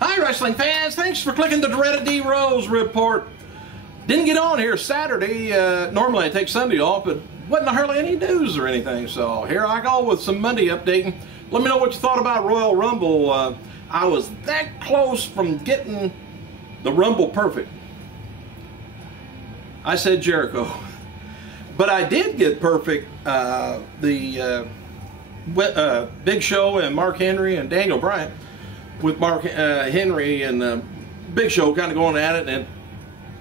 Hi, wrestling fans. Thanks for clicking the dreaded D Rose report. Didn't get on here Saturday. Normally I take Sunday off, but wasn't hardly any news or anything. So here I go with some Monday updating. Let me know what you thought about Royal Rumble. I was that close from getting the Rumble perfect. I said Jericho. But I did get perfect Big Show and Mark Henry and Daniel Bryan, with Mark Henry and Big Show kind of going at it, and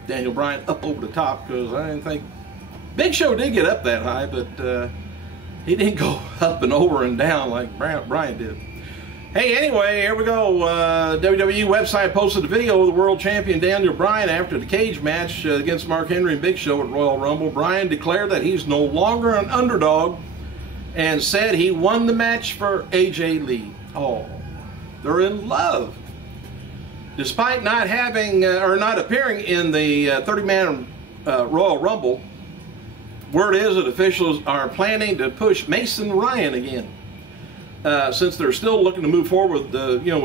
Daniel Bryan up over the top, because I didn't think Big Show did get up that high, but he didn't go up and over and down like Bryan did. Hey, anyway, here we go. WWE website posted a video of the world champion Daniel Bryan after the cage match against Mark Henry and Big Show at Royal Rumble. Bryan declared that he's no longer an underdog and said he won the match for AJ Lee. Oh, they're in love. Despite not having or not appearing in the 30-man Royal Rumble, word is that officials are planning to push Mason Ryan again. Since they're still looking to move forward with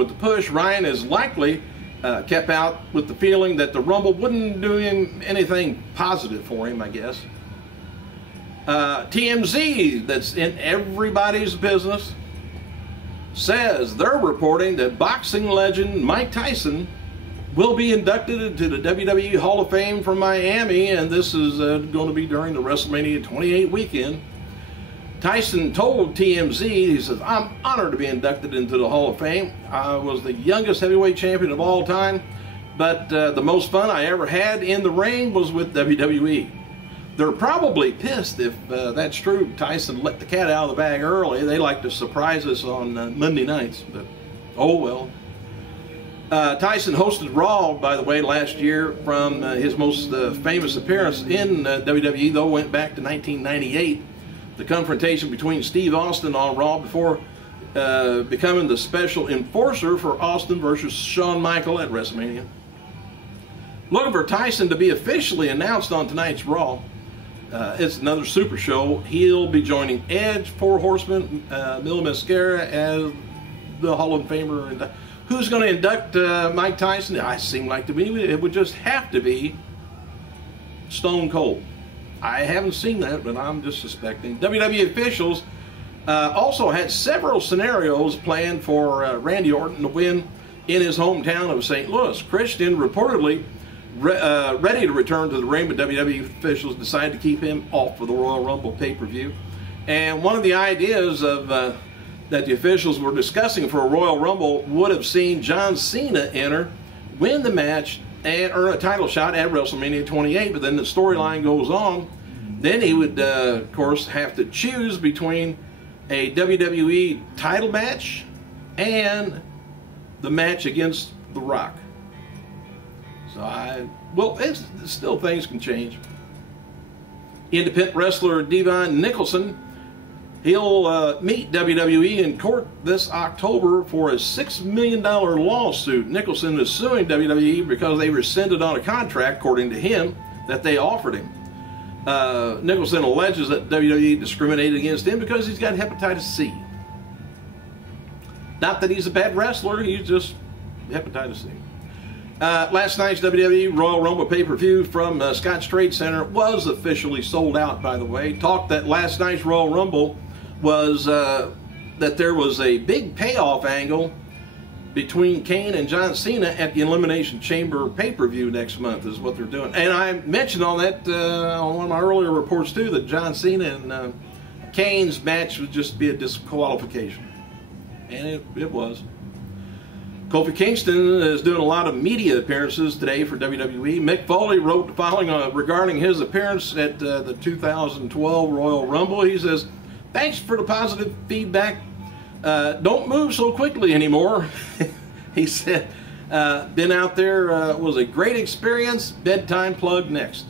the push, Ryan is likely kept out with the feeling that the Rumble wouldn't do him anything positive for him, I guess. TMZ, that's in everybody's business, says they're reporting that boxing legend Mike Tyson will be inducted into the WWE Hall of Fame from Miami, and this is going to be during the WrestleMania 28 weekend. Tyson told TMZ, he says, "I'm honored to be inducted into the Hall of Fame. I was the youngest heavyweight champion of all time, but the most fun I ever had in the ring was with WWE." They're probably pissed if that's true. Tyson let the cat out of the bag early. They like to surprise us on Monday nights, but oh well. Tyson hosted Raw, by the way, last year from his most famous appearance in WWE, though went back to 1998. The confrontation between Steve Austin on Raw before becoming the special enforcer for Austin versus Shawn Michaels at WrestleMania. Looking for Tyson to be officially announced on tonight's Raw. It's another super show. He'll be joining Edge, Four Horsemen, Mil Mascara as the Hall of Famer. And who's going to induct Mike Tyson? I seem like to be, it would just have to be Stone Cold. I haven't seen that, but I'm just suspecting. WWE officials also had several scenarios planned for Randy Orton to win in his hometown of St. Louis. Christian reportedly ready to return to the ring, but WWE officials decided to keep him off for the Royal Rumble pay-per-view. And one of the ideas of that the officials were discussing for a Royal Rumble would have seen John Cena enter, win the match, and earn a title shot at WrestleMania 28, but then the storyline goes on. Then he would, of course, have to choose between a WWE title match and the match against The Rock. So well, it's still, things can change. Independent wrestler Devon Nicholson, he'll meet WWE in court this October for a $6 million lawsuit. Nicholson is suing WWE because they rescinded on a contract, according to him, that they offered him. Nicholson alleges that WWE discriminated against him because he's got hepatitis C. Not that he's a bad wrestler, he's just hepatitis C. Last night's WWE Royal Rumble pay-per-view from Scotts Trade Center was officially sold out, by the way. Talk that last night's Royal Rumble was that there was a big payoff angle between Kane and John Cena at the Elimination Chamber pay-per-view next month is what they're doing. And I mentioned on that on one of my earlier reports too, that John Cena and Kane's match would just be a disqualification. And it was. Kofi Kingston is doing a lot of media appearances today for WWE. Mick Foley wrote the following regarding his appearance at the 2012 Royal Rumble. He says, "Thanks for the positive feedback. Don't move so quickly anymore." He said, "Been out there, was a great experience. Bedtime plug next."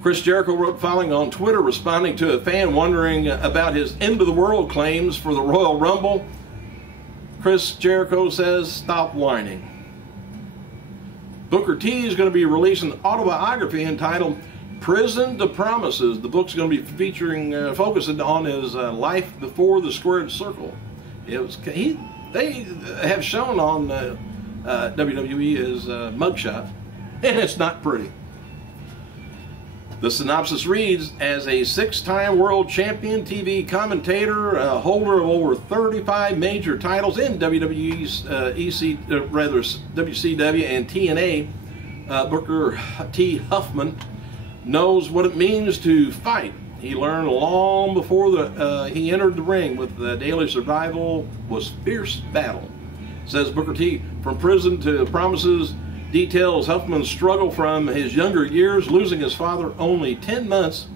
Chris Jericho wrote following on Twitter, responding to a fan wondering about his end of the world claims for the Royal Rumble. Chris Jericho says, "Stop whining." Booker T is going to be releasing an autobiography entitled Prison to Promises. The book's going to be featuring, focusing on his life before the squared circle. He they have shown on WWE his mugshot, and it's not pretty. The synopsis reads, as a 6-time world champion, TV commentator, holder of over 35 major titles in WWE's WCW and TNA, Booker T. Huffman knows what it means to fight. He learned long before he entered the ring with the daily survival was fierce battle. Says Booker T. From prison to promises details Huffman's struggle from his younger years, losing his father only 10 months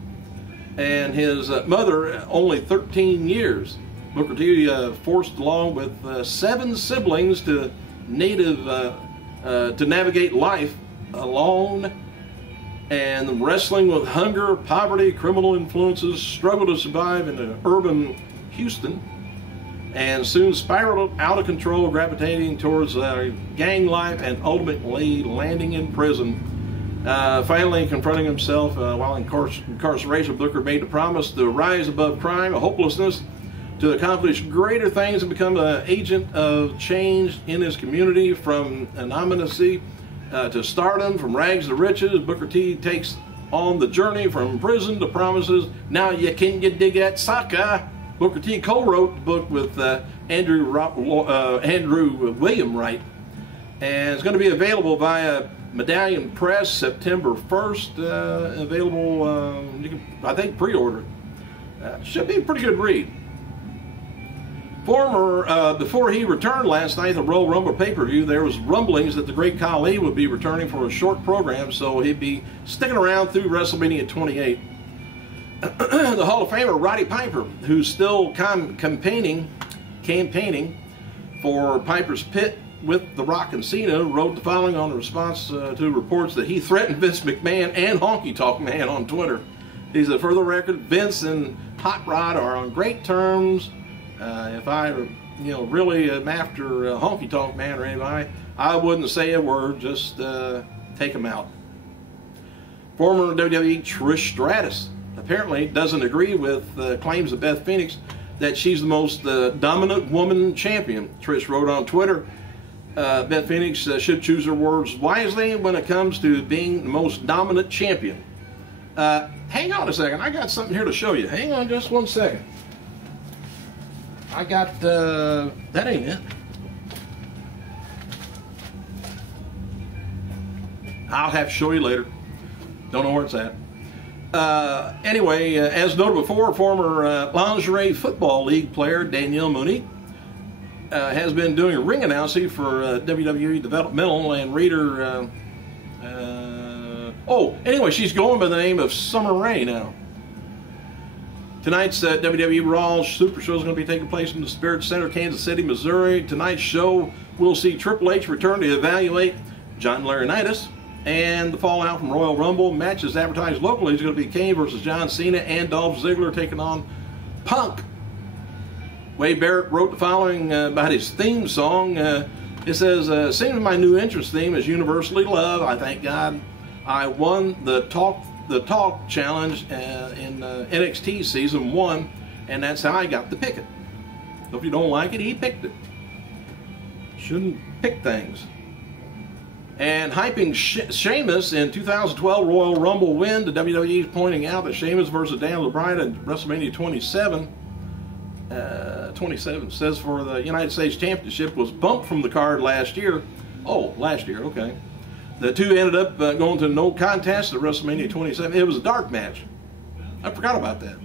and his mother only 13 years. Booker T. Forced along with 7 siblings to navigate life alone and wrestling with hunger, poverty, criminal influences, struggled to survive in urban Houston, and soon spiraled out of control, gravitating towards gang life and ultimately landing in prison. Finally confronting himself while in incarceration, Booker made the promise to rise above crime, hopelessness, to accomplish greater things and become an agent of change in his community. From anonymity to stardom, from rags to riches, Booker T takes on the journey from prison to promises. Now you can you dig that sucker? Booker T co-wrote the book with Andrew William Wright, and it's going to be available via Medallion Press September 1st. Available, you can, I think, pre-order it. Should be a pretty good read. Before he returned last night, the Royal Rumble pay-per-view, there was rumblings that the Great Khali would be returning for a short program, so he'd be sticking around through WrestleMania 28. The Hall of Famer Roddy Piper, who's still campaigning for Piper's Pit with The Rock and Cena, wrote the following on the response to reports that he threatened Vince McMahon and Honky Tonk Man on Twitter. He said, for the record, Vince and Hot Rod are on great terms. If I, really am after Honky Tonk Man or anybody, I wouldn't say a word, just take him out. Former WWE Trish Stratus apparently doesn't agree with claims of Beth Phoenix that she's the most dominant woman champion. Trish wrote on Twitter, Beth Phoenix should choose her words wisely when it comes to being the most dominant champion. Hang on a second, I got something here to show you. Hang on just one second. I got, that ain't it. I'll have to show you later. Don't know where it's at. Anyway, as noted before, former Lingerie Football League player Danielle Monique has been doing ring announcing for WWE Developmental and reader. Anyway, she's going by the name of Summer Rae now. Tonight's WWE Raw Super Show is going to be taking place in the Spirit Center, Kansas City, Missouri. Tonight's show will see Triple H return to evaluate John Laurinaitis, and the fallout from Royal Rumble. Matches advertised locally is going to be Kane versus John Cena and Dolph Ziggler taking on Punk. Wade Barrett wrote the following about his theme song. It says, seems my new entrance theme is universally loved. I thank God I won the Talk Challenge in NXT Season 1, and that's how I got to pick it. So if you don't like it, he picked it. Shouldn't pick things. And hyping Sheamus in 2012 Royal Rumble win, the WWE is pointing out that Sheamus versus Daniel Bryan at WrestleMania 27 says for the United States Championship was bumped from the card last year. Oh, last year, okay. The two ended up going to no contest at WrestleMania 27. It was a dark match. I forgot about that.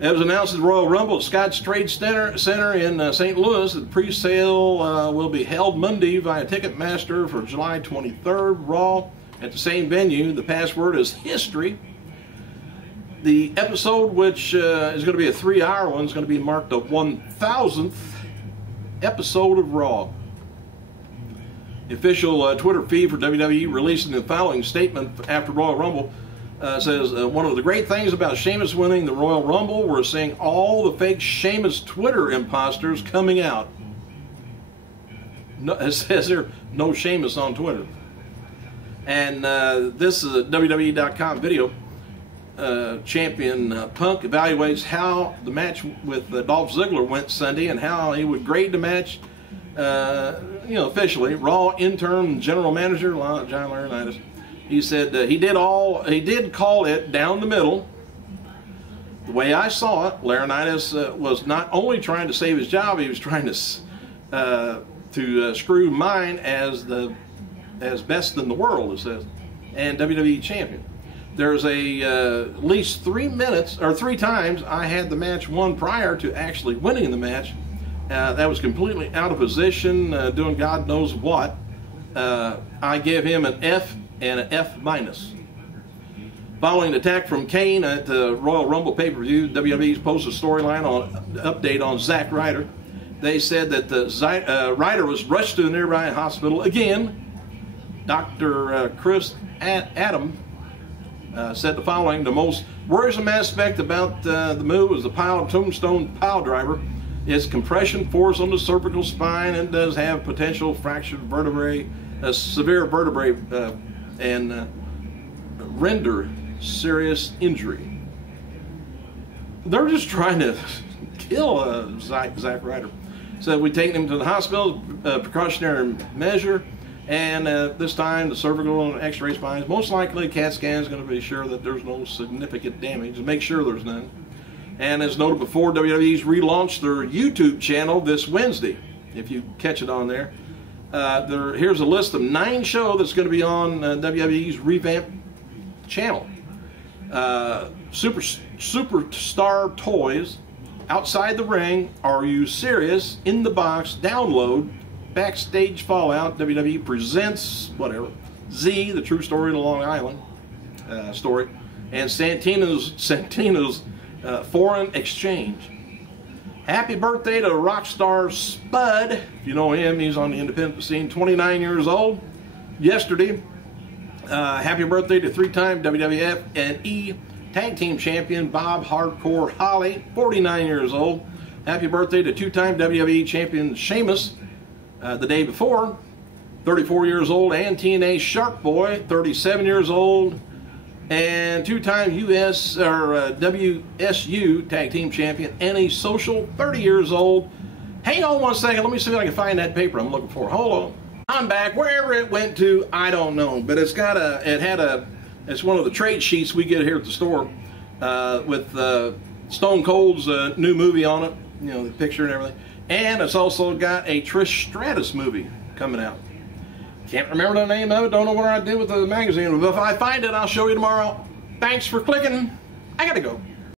It was announced at the Royal Rumble at Scotts Trade Center in St. Louis. The pre-sale will be held Monday via Ticketmaster for July 23rd. Raw at the same venue. The password is history. The episode, which is going to be a 3-hour one, is going to be marked the 1000th episode of Raw. The official Twitter feed for WWE releasing the following statement after Royal Rumble says, one of the great things about Sheamus winning the Royal Rumble, we're seeing all the fake Sheamus Twitter imposters coming out. No, it says there, no Sheamus on Twitter. And this is a WWE.com video. champion Punk evaluates how the match with Dolph Ziggler went Sunday and how he would grade the match, officially. Raw interim general manager John Laurinaitis, he said he did call it down the middle. The way I saw it, Laurinaitis was not only trying to save his job, he was trying to screw mine as best in the world, it says, and WWE champion. There's at least 3 minutes or 3 times I had the match won prior to actually winning the match. That was completely out of position, doing God knows what. I give him an F and an F minus. Following the attack from Kane at the Royal Rumble pay-per-view, WWE's posted a update on Zack Ryder. They said that Ryder was rushed to a nearby hospital again. Dr. Chris Adam said the following: the most worrisome aspect about the move is the tombstone pile driver. Its compression force on the cervical spine and does have potential fractured vertebrae, severe vertebrae, and render serious injury. They're just trying to kill Zack Ryder. So we take him to the hospital, precautionary measure, and this time the cervical and x-ray spines, most likely CAT scan is going to be sure that there's no significant damage and make sure there's none. And as noted before, WWE's relaunched their YouTube channel this Wednesday, if you catch it on there. Here's a list of 9 shows that's going to be on WWE's revamped channel. Superstar Toys, Outside the Ring, Are You Serious, In the Box, Download, Backstage Fallout, WWE Presents, whatever, Z, The True Story of the Long Island story, and Santino's Foreign Exchange. Happy birthday to rock star Spud. If you know him, he's on the independent scene, 29 years old yesterday. Happy birthday to 3-time WWF and E Tag Team Champion Bob Hardcore Holly, 49 years old. Happy birthday to 2-time WWE Champion Sheamus the day before, 34 years old, and TNA Shark Boy, 37 years old, and 2-time WSU Tag Team Champion Annie Social, 30 years old. Hang on one second, let me see if I can find that paper I'm looking for. Hold on. I'm back. Wherever it went to, I don't know, but it's one of the trade sheets we get here at the store with Stone Cold's new movie on it, the picture and everything. And it's also got a Trish Stratus movie coming out. Can't remember the name of it, don't know what I did with the magazine, but if I find it, I'll show you tomorrow. Thanks for clicking. I gotta go.